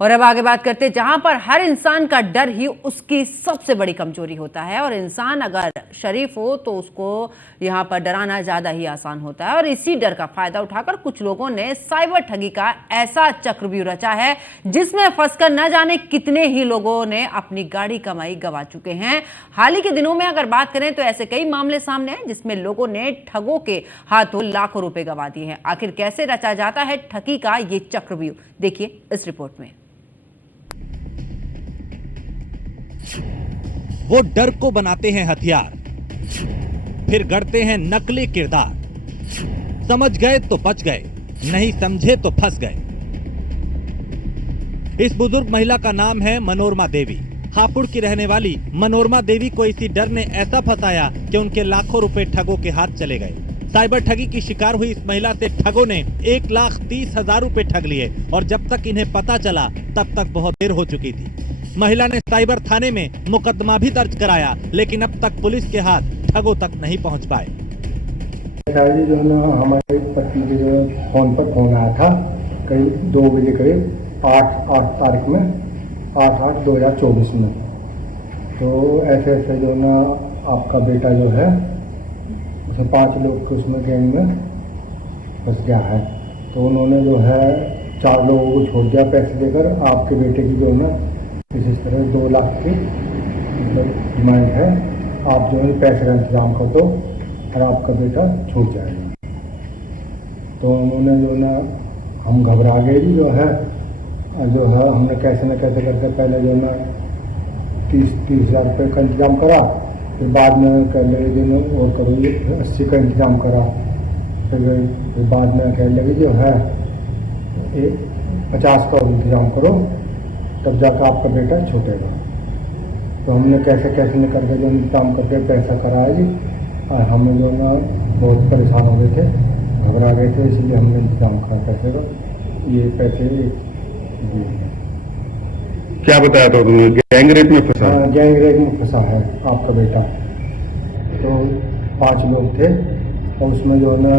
और अब आगे बात करते हैं जहां पर हर इंसान का डर ही उसकी सबसे बड़ी कमजोरी होता है और इंसान अगर शरीफ हो तो उसको यहां पर डराना ज्यादा ही आसान होता है। और इसी डर का फायदा उठाकर कुछ लोगों ने साइबर ठगी का ऐसा चक्रव्यूह रचा है जिसमें फंसकर न जाने कितने ही लोगों ने अपनी गाड़ी कमाई गंवा चुके हैं। हाल ही के दिनों में अगर बात करें तो ऐसे कई मामले सामने हैं जिसमें लोगों ने ठगों के हाथों लाखों रुपए गंवा दिए हैं। आखिर कैसे रचा जाता है ठगी का ये चक्रव्यूह, देखिए इस रिपोर्ट में। वो डर को बनाते हैं हथियार, फिर गढ़ते हैं नकली किरदार। समझ गए तो बच गए, नहीं समझे तो फंस गए। इस बुजुर्ग महिला का नाम है मनोरमा देवी। हापुड़ की रहने वाली मनोरमा देवी को इसी डर ने ऐसा फंसाया कि उनके लाखों रुपए ठगों के हाथ चले गए। साइबर ठगी की शिकार हुई इस महिला से ठगों ने 1,30,000 रुपए ठग लिए और जब तक इन्हें पता चला तब तक बहुत देर हो चुकी थी। महिला ने साइबर थाने में मुकदमा भी दर्ज कराया, लेकिन अब तक पुलिस के हाथ ठगों तक नहीं पहुंच पाए। जो है ना, हमारे पति के जो फोन पर फोन आया था करीब 2 बजे करीब 8 तारीख में 8/8/2024 में। तो ऐसे ऐसे जो ना आपका बेटा जो है उसमें 5 लोग के उसमें गैंग में फंस गया है। तो उन्होंने जो है 4 लोगों को छोड़ दिया पैसे देकर। आपके बेटे की जो ना इस तरह 2 लाख की डिमांड है, आप जो है पैसे का इंतजाम कर दो और आपका बेटा छूट जाएगा। तो उन्होंने जो ना हम घबरा गए जी, जो है हमने कैसे न कैसे करके पहले जो ना 30,000 रुपये का इंतजाम करा, फिर बाद में कह लगे जो ना और करो ये 80 का इंतजाम करा, फिर बाद में कह लगे जो है 50 का इंतजाम करो तब जाकर आपका बेटा छूटेगा। तो हमने कैसे न करके जो इंतजाम करके पैसा कराया जी, और हम जो ना बहुत परेशान हो गए थे, घबरा गए थे, इसलिए हमने इंतजाम करा पैसे का। ये पैसे क्या बताया था तुमने? गैंगरेप में फंसा? हाँ, गैंगरेप में फंसा है आपका बेटा। तो 5 लोग थे और उसमें जो है ना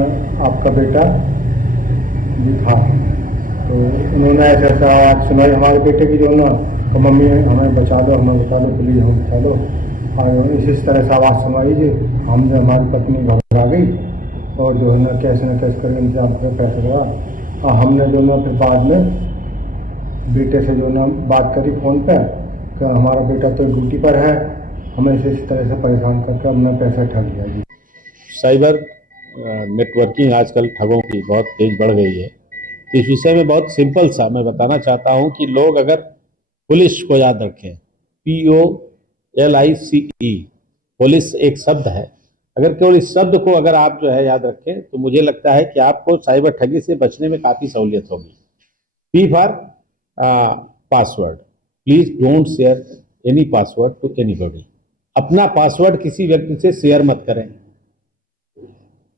आपका बेटा भी था। तो उन्होंने ऐसा आवाज़ सुनाई हमारे बेटे की जो ना, तो मम्मी हमें बचा लो, प्लीज़ हमें बचा लो। और इसी तरह से आवाज़ सुनाई जी, हमने हमारी पत्नी घबरा गई और जो है ना कैसे करके इंतजाम कर पैसे लगा। और हमने जो ना फिर बाद में बेटे से जो ना बात करी फ़ोन पर कि हमारा बेटा तो ड्यूटी पर है, हमें इसी तरह से परेशान करके हमने पैसा ठग लिया जी। साइबर नेटवर्किंग आजकल ठगों की बहुत तेज बढ़ गई है। इस विषय में बहुत सिंपल सा मैं बताना चाहता हूं कि लोग अगर पुलिस को याद रखें, POLICE, पुलिस एक शब्द है। अगर केवल इस शब्द को अगर आप जो है याद रखें तो मुझे लगता है कि आपको साइबर ठगी से बचने में काफ़ी सहूलियत होगी। P for password, please don't share any password to anybody. अपना पासवर्ड किसी व्यक्ति से शेयर मत करें।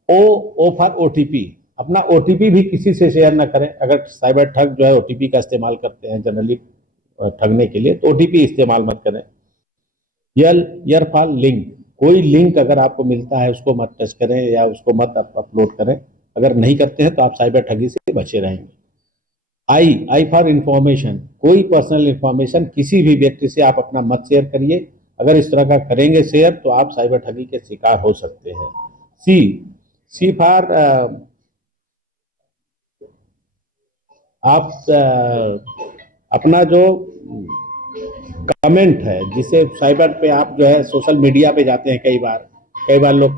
O फॉर OTP, अपना OTP भी किसी से शेयर ना करें। अगर साइबर ठग जो है OTP का इस्तेमाल करते हैं जनरली ठगने के लिए, तो OTP इस्तेमाल मत करें। यर फॉर लिंक, कोई लिंक अगर आपको मिलता है उसको मत टच करें या उसको मत अपलोड करें। अगर नहीं करते हैं तो आप साइबर ठगी से बचे रहेंगे। आई फॉर इंफॉर्मेशन, कोई पर्सनल इंफॉर्मेशन किसी भी व्यक्ति से आप अपना मत शेयर करिए। अगर इस तरह का करेंगे शेयर तो आप साइबर ठगी के शिकार हो सकते हैं। सी फॉर आप अपना जो कमेंट है, जिसे साइबर पे आप जो है सोशल मीडिया पे जाते हैं, कई बार लोग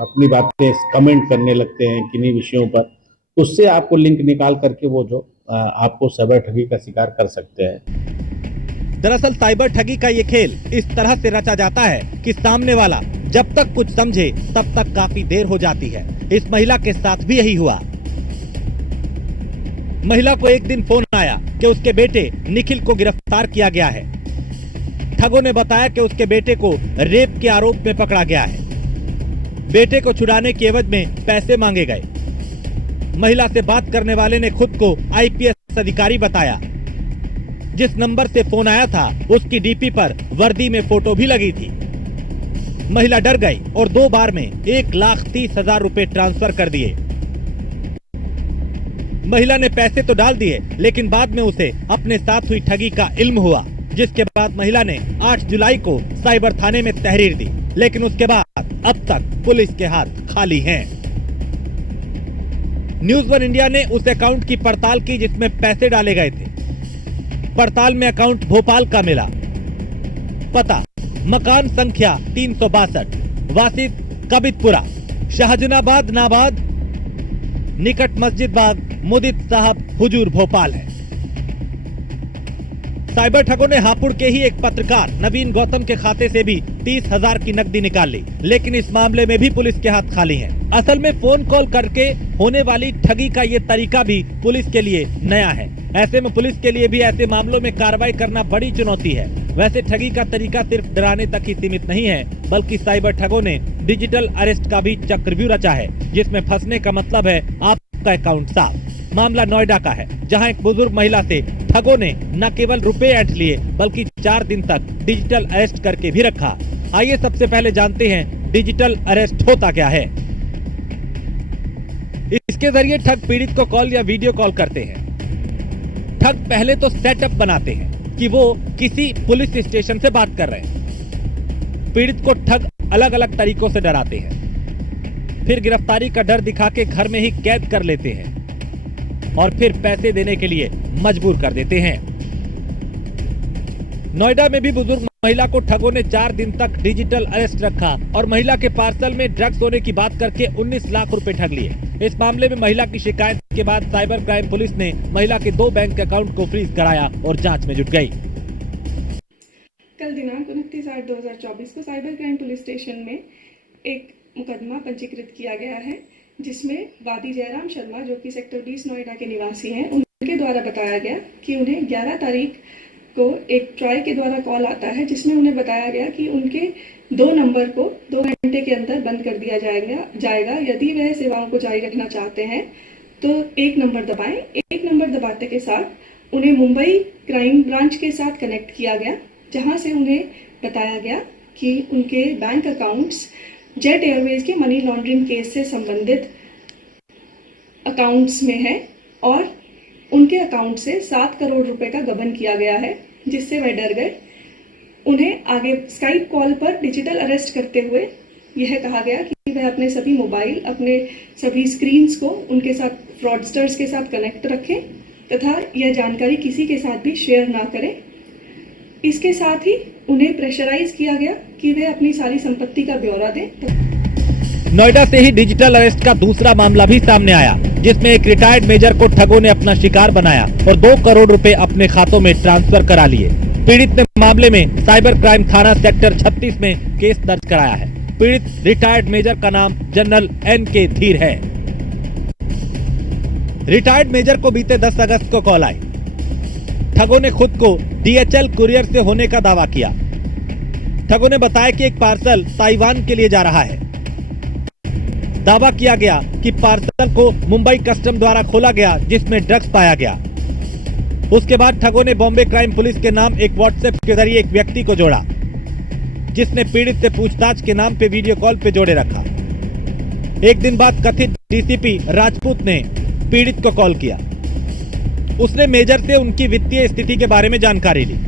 अपनी बातें कमेंट करने लगते हैं किन्हीं विषयों पर, तो उससे आपको लिंक निकाल करके वो जो आपको साइबर ठगी का शिकार कर सकते हैं। दरअसल साइबर ठगी का ये खेल इस तरह से रचा जाता है कि सामने वाला जब तक कुछ समझे तब तक काफी देर हो जाती है। इस महिला के साथ भी यही हुआ। महिला को एक दिन फोन आया कि उसके बेटे निखिल को गिरफ्तार किया गया है। ठगों ने बताया कि उसके बेटे को रेप के आरोप में पकड़ा गया है। बेटे को छुड़ाने की एवज में पैसे मांगे गए। महिला से बात करने वाले ने खुद को IPS अधिकारी बताया। जिस नंबर से फोन आया था उसकी DP पर वर्दी में फोटो भी लगी थी। महिला डर गई और 2 बार में 1,30,000 रुपए ट्रांसफर कर दिए। महिला ने पैसे तो डाल दिए, लेकिन बाद में उसे अपने साथ हुई ठगी का इल्म हुआ, जिसके बाद महिला ने 8 जुलाई को साइबर थाने में तहरीर दी, लेकिन उसके बाद अब तक पुलिस के हाथ खाली हैं। न्यूज़ वन इंडिया ने उस अकाउंट की पड़ताल की जिसमें पैसे डाले गए थे। पड़ताल में अकाउंट भोपाल का मिला। पता मकान संख्या 362, वासी कबितपुरा, शाहजनाबाद नाबाद, निकट मस्जिद बाग, मुदित साहब हुजूर भोपाल है। साइबर ठगों ने हापुड़ के ही एक पत्रकार नवीन गौतम के खाते से भी 30,000 की नकदी निकाल ली, लेकिन इस मामले में भी पुलिस के हाथ खाली हैं। असल में फोन कॉल करके होने वाली ठगी का ये तरीका भी पुलिस के लिए नया है। ऐसे में पुलिस के लिए भी ऐसे मामलों में कार्रवाई करना बड़ी चुनौती है। वैसे ठगी का तरीका सिर्फ डराने तक ही सीमित नहीं है, बल्कि साइबर ठगों ने डिजिटल अरेस्ट का भी चक्रव्यूह रचा है, जिसमें फंसने का मतलब है आपका अकाउंट साफ। मामला नोएडा का है, जहां एक बुजुर्ग महिला से ठगों ने न केवल रुपए ऐंठ लिए, बल्कि 4 दिन तक डिजिटल अरेस्ट करके भी रखा। आइए सबसे पहले जानते हैं डिजिटल अरेस्ट होता क्या है। इसके जरिए ठग पीड़ित को कॉल या वीडियो कॉल करते हैं। ठग पहले तो सेटअप बनाते हैं कि वो किसी पुलिस स्टेशन से बात कर रहे हैं। पीड़ित को ठग अलग अलग तरीकों से डराते हैं, फिर गिरफ्तारी का डर दिखा के घर में ही कैद कर लेते हैं और फिर पैसे देने के लिए मजबूर कर देते हैं। नोएडा में भी बुजुर्ग महिला को ठगों ने 4 दिन तक डिजिटल अरेस्ट रखा और महिला के पार्सल में ड्रग्स होने की बात करके 19 लाख रुपए ठग लिए। इस मामले में महिला की शिकायत के बाद साइबर क्राइम पुलिस ने महिला के 2 बैंक अकाउंट को फ्रीज कराया और जांच में जुट गई। कल दिनांक 29/8/2024 को साइबर क्राइम पुलिस स्टेशन में एक मुकदमा पंजीकृत किया गया है, जिसमें वादी जयराम शर्मा, जो कि सेक्टर 20 नोएडा के निवासी हैं, उनके द्वारा बताया गया कि उन्हें 11 तारीख को एक ट्रॉय के द्वारा कॉल आता है, जिसमें उन्हें बताया गया कि उनके 2 नंबर को 2 घंटे के अंदर बंद कर दिया जाएगा। यदि वह सेवाओं को जारी रखना चाहते हैं तो 1 नंबर दबाएं। 1 नंबर दबाते के साथ उन्हें मुंबई क्राइम ब्रांच के साथ कनेक्ट किया गया, जहां से उन्हें बताया गया कि उनके बैंक अकाउंट्स जेट एयरवेज के मनी लॉन्ड्रिंग केस से संबंधित अकाउंट्स में है और उनके अकाउंट से 7 करोड़ रुपए का गबन किया गया है, जिससे वह डर गए। उन्हें आगे स्काइप कॉल पर डिजिटल अरेस्ट करते हुए यह कहा गया कि वह अपने सभी मोबाइल, अपने सभी स्क्रीन्स को उनके साथ फ्रॉडस्टर्स के साथ कनेक्ट रखें तथा यह जानकारी किसी के साथ भी शेयर ना करें। इसके साथ ही उन्हें प्रेशराइज किया गया कि वे अपनी सारी संपत्ति का ब्यौरा दें। नोएडा से ही डिजिटल अरेस्ट का दूसरा मामला भी सामने आया, जिसमें एक रिटायर्ड मेजर को ठगों ने अपना शिकार बनाया और 2 करोड़ रुपए अपने खातों में ट्रांसफर करा लिए। पीड़ित ने मामले में साइबर क्राइम थाना सेक्टर 36 में केस दर्ज कराया है। पीड़ित रिटायर्ड मेजर का नाम जनरल NK धीर है। रिटायर्ड मेजर को बीते 10 अगस्त को कॉल आई। ठगों ने खुद को DHL कुरियर से होने का दावा किया। ठगों ने बताया कि एक पार्सल ताइवान के लिए जा रहा है। दावा किया गया कि पार्सल को मुंबई कस्टम द्वारा खोला गया, जिसमें ड्रग्स पाया गया। उसके बाद ठगों ने बॉम्बे क्राइम पुलिस के नाम एक व्हाट्सएप के जरिए एक व्यक्ति को जोड़ा, जिसने पीड़ित से पूछताछ के नाम पे वीडियो कॉल पे जोड़े रखा। एक दिन बाद कथित DCP राजपूत ने पीड़ित को कॉल किया। उसने मेजर से उनकी वित्तीय स्थिति के बारे में जानकारी ली।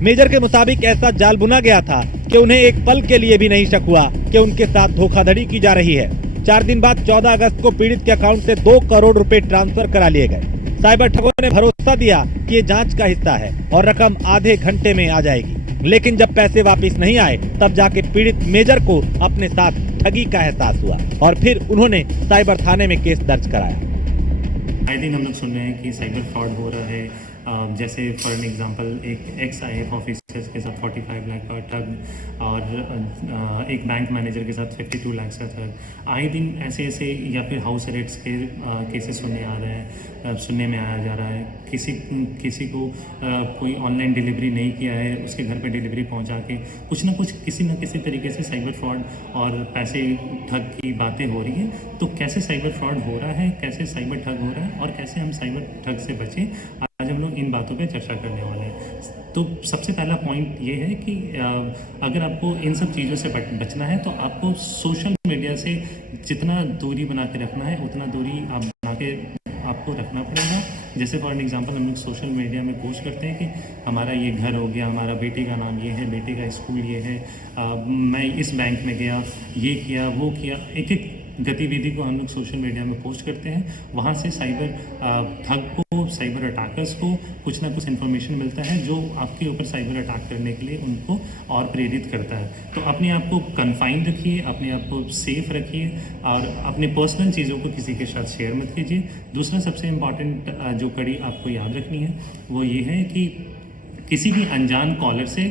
मेजर के मुताबिक ऐसा जाल बुना गया था कि उन्हें एक पल के लिए भी नहीं शक हुआ कि उनके साथ धोखाधड़ी की जा रही है। 4 दिन बाद 14 अगस्त को पीड़ित के अकाउंट से 2 करोड़ रुपए ट्रांसफर करा लिए गए। साइबर ठगों ने भरोसा दिया कि ये जांच का हिस्सा है और रकम आधे घंटे में आ जाएगी, लेकिन जब पैसे वापस नहीं आए तब जाके पीड़ित मेजर को अपने साथ ठगी का एहसास हुआ और फिर उन्होंने साइबर थाने में केस दर्ज कराया। आए दिन हम लोग सुन रहे हैं कि साइबर फ्रॉड हो रहा है। जैसे फॉर एन एग्जांपल एक ex-IAF ऑफिसर्स के साथ 45 लाख का ठग और एक बैंक मैनेजर के साथ 52 लाख का ठग। आए दिन ऐसे या फिर हाउस अरेस्ट के केसेस सुनने में आया जा रहा है। किसी को कोई ऑनलाइन डिलीवरी नहीं किया है, उसके घर पे डिलीवरी पहुंचा के कुछ ना कुछ किसी न किसी तरीके से साइबर फ्रॉड और पैसे ठग की बातें हो रही है। तो कैसे साइबर फ्रॉड हो रहा है, कैसे साइबर ठग हो रहा है और कैसे हम साइबर ठग से बचें, आज हम लोग इन बातों पे चर्चा करने वाले हैं। तो सबसे पहला पॉइंट ये है कि अगर आपको इन सब चीज़ों से बचना है तो आपको सोशल मीडिया से जितना दूरी बना के रखना है उतना दूरी आप बना के आपको रखना पड़ेगा। जैसे फॉर एग्जांपल हम लोग सोशल मीडिया में पोस्ट करते हैं कि हमारा ये घर हो गया, हमारा बेटे का नाम ये है, बेटे का स्कूल ये है, मैं इस बैंक में गया, ये किया, वो किया, एक एक गतिविधि को हम लोग सोशल मीडिया में पोस्ट करते हैं। वहाँ से साइबर ठग को, साइबर अटैकर्स को कुछ ना कुछ इन्फॉर्मेशन मिलता है जो आपके ऊपर साइबर अटैक करने के लिए उनको और प्रेरित करता है। तो अपने आप को कन्फाइन रखिए, अपने आप को सेफ रखिए और अपने पर्सनल चीज़ों को किसी के साथ शेयर मत कीजिए। दूसरा सबसे इम्पॉर्टेंट जो कड़ी आपको याद रखनी है वो ये है कि किसी भी अनजान कॉलर से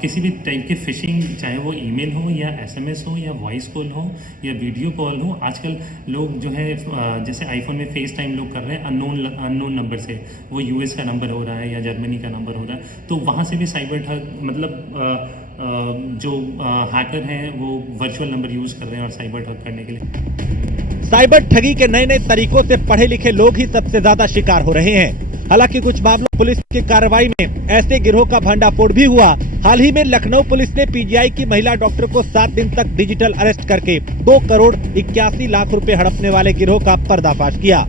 किसी भी टाइप के फिशिंग, चाहे वो ईमेल हो या एसएमएस हो या वॉइस कॉल हो या वीडियो कॉल हो, आजकल लोग जो है जैसे आईफोन में फेस टाइम लोग कर रहे हैं अननोन नंबर से, वो यूएस का नंबर हो रहा है या जर्मनी का नंबर हो रहा है, तो वहाँ से भी साइबर ठग मतलब जो हैकर हैं वो वर्चुअल नंबर यूज़ कर रहे हैं और साइबर ठग करने के लिए। साइबर ठगी के नए नए तरीकों से पढ़े लिखे लोग ही सबसे ज्यादा शिकार हो रहे हैं। हालांकि कुछ मामलों पुलिस की कार्रवाई में ऐसे गिरोह का भंडाफोड़ भी हुआ। हाल ही में लखनऊ पुलिस ने पीजीआई की महिला डॉक्टर को 7 दिन तक डिजिटल अरेस्ट करके 2 करोड़ 81 लाख रुपए हड़पने वाले गिरोह का पर्दाफाश किया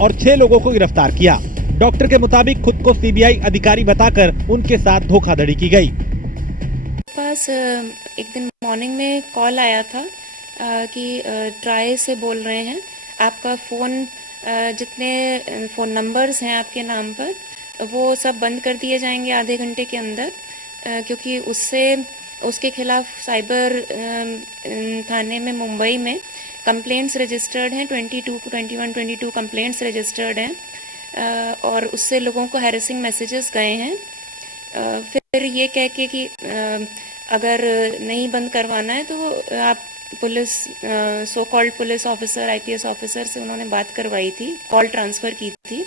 और 6 लोगों को गिरफ्तार किया। डॉक्टर के मुताबिक खुद को सीबीआई अधिकारी बताकर उनके साथ धोखाधड़ी की गई। पास एक दिन मॉर्निंग में कॉल आया था कि ट्राई से बोल रहे हैं, आपका फ़ोन जितने फ़ोन नंबर्स हैं आपके नाम पर वो सब बंद कर दिए जाएंगे आधे घंटे के अंदर, क्योंकि उसके खिलाफ साइबर थाने में मुंबई में कंप्लेंट्स रजिस्टर्ड हैं, 22 कंप्लेंट्स रजिस्टर्ड हैं और उससे लोगों को हैरेसिंग मैसेजेस गए हैं। फिर ये कह के कि अगर नहीं बंद करवाना है तो आप police, so called police officer, IPS officer से उन्होंने बात करवाई थी, कॉल ट्रांसफ़र की थी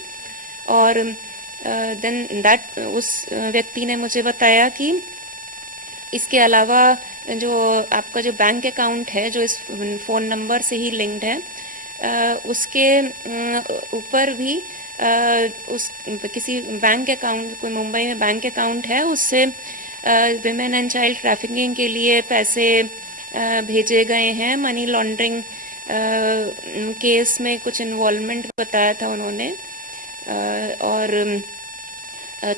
और देन दैट उस व्यक्ति ने मुझे बताया कि इसके अलावा जो आपका जो बैंक अकाउंट है जो इस फ़ोन नंबर से ही लिंक्ड है, उसके ऊपर भी उस किसी बैंक अकाउंट, कोई मुंबई में बैंक अकाउंट है, उससे विमेन एंड चाइल्ड ट्रैफिकिंग के लिए पैसे भेजे गए हैं। मनी लॉन्ड्रिंग केस में कुछ इन्वॉल्वमेंट बताया था उन्होंने और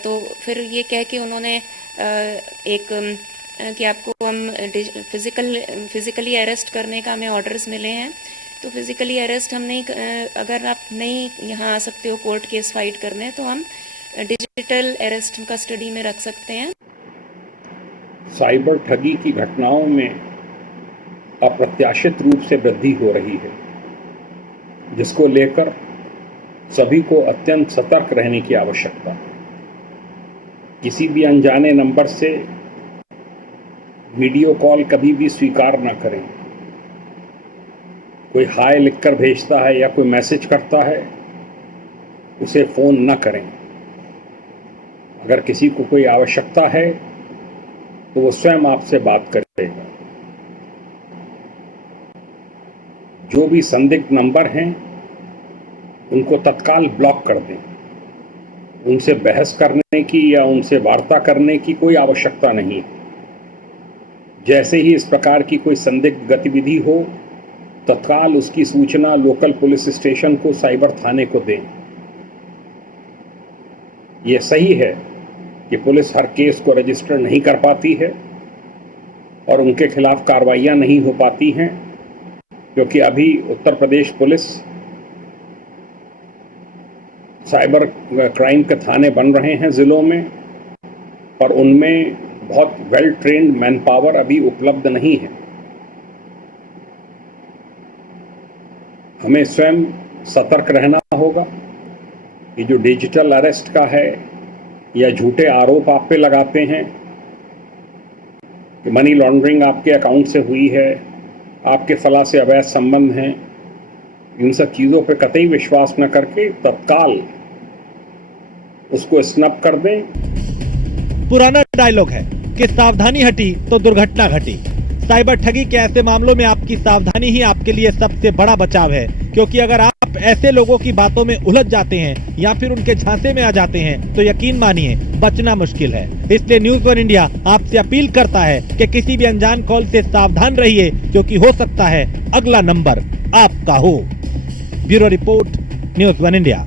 तो फिर ये कह के उन्होंने एक कि आपको हम फिज़िकली अरेस्ट करने का हमें ऑर्डर्स मिले हैं, तो फिज़िकली अरेस्ट हम नहीं, अगर आप नहीं यहाँ आ सकते हो कोर्ट केस फाइट करने, तो हम डिजिटल अरेस्ट कस्टडी में रख सकते हैं। साइबर ठगी की घटनाओं में अप्रत्याशित रूप से वृद्धि हो रही है, जिसको लेकर सभी को अत्यंत सतर्क रहने की आवश्यकता है। किसी भी अनजाने नंबर से वीडियो कॉल कभी भी स्वीकार न करें। कोई हाय लिखकर भेजता है या कोई मैसेज करता है, उसे फ़ोन न करें। अगर किसी को कोई आवश्यकता है तो वो स्वयं आपसे बात करेगा। जो भी संदिग्ध नंबर हैं उनको तत्काल ब्लॉक कर दें। उनसे बहस करने की या उनसे वार्ता करने की कोई आवश्यकता नहीं है। जैसे ही इस प्रकार की कोई संदिग्ध गतिविधि हो, तत्काल उसकी सूचना लोकल पुलिस स्टेशन को, साइबर थाने को दें। यह सही है कि पुलिस हर केस को रजिस्टर नहीं कर पाती है और उनके खिलाफ कार्रवाइयां नहीं हो पाती हैं, क्योंकि अभी Uttar Pradesh police cyber crime के थाने बन रहे हैं ज़िलों में, और उनमें बहुत वेल ट्रेन्ड मैन पावर अभी उपलब्ध नहीं है। हमें स्वयं सतर्क रहना होगा कि जो डिजिटल अरेस्ट का है या झूठे आरोप आप पे लगाते हैं कि मनी लॉन्ड्रिंग आपके अकाउंट से हुई है, आपके फला से अवैध संबंध हैं, इन सब चीज़ों पे कतई विश्वास न करके तत्काल उसको स्नैप कर दें। पुराना डायलॉग है कि सावधानी हटी तो दुर्घटना घटी। साइबर ठगी के ऐसे मामलों में आपकी सावधानी ही आपके लिए सबसे बड़ा बचाव है, क्योंकि अगर आप ऐसे लोगों की बातों में उलझ जाते हैं या फिर उनके झांसे में आ जाते हैं तो यकीन मानिए बचना मुश्किल है। इसलिए न्यूज़ वन इंडिया आपसे अपील करता है कि किसी भी अनजान कॉल से सावधान रहिए, क्योंकि हो सकता है अगला नंबर आपका हो। Bureau report, news one India.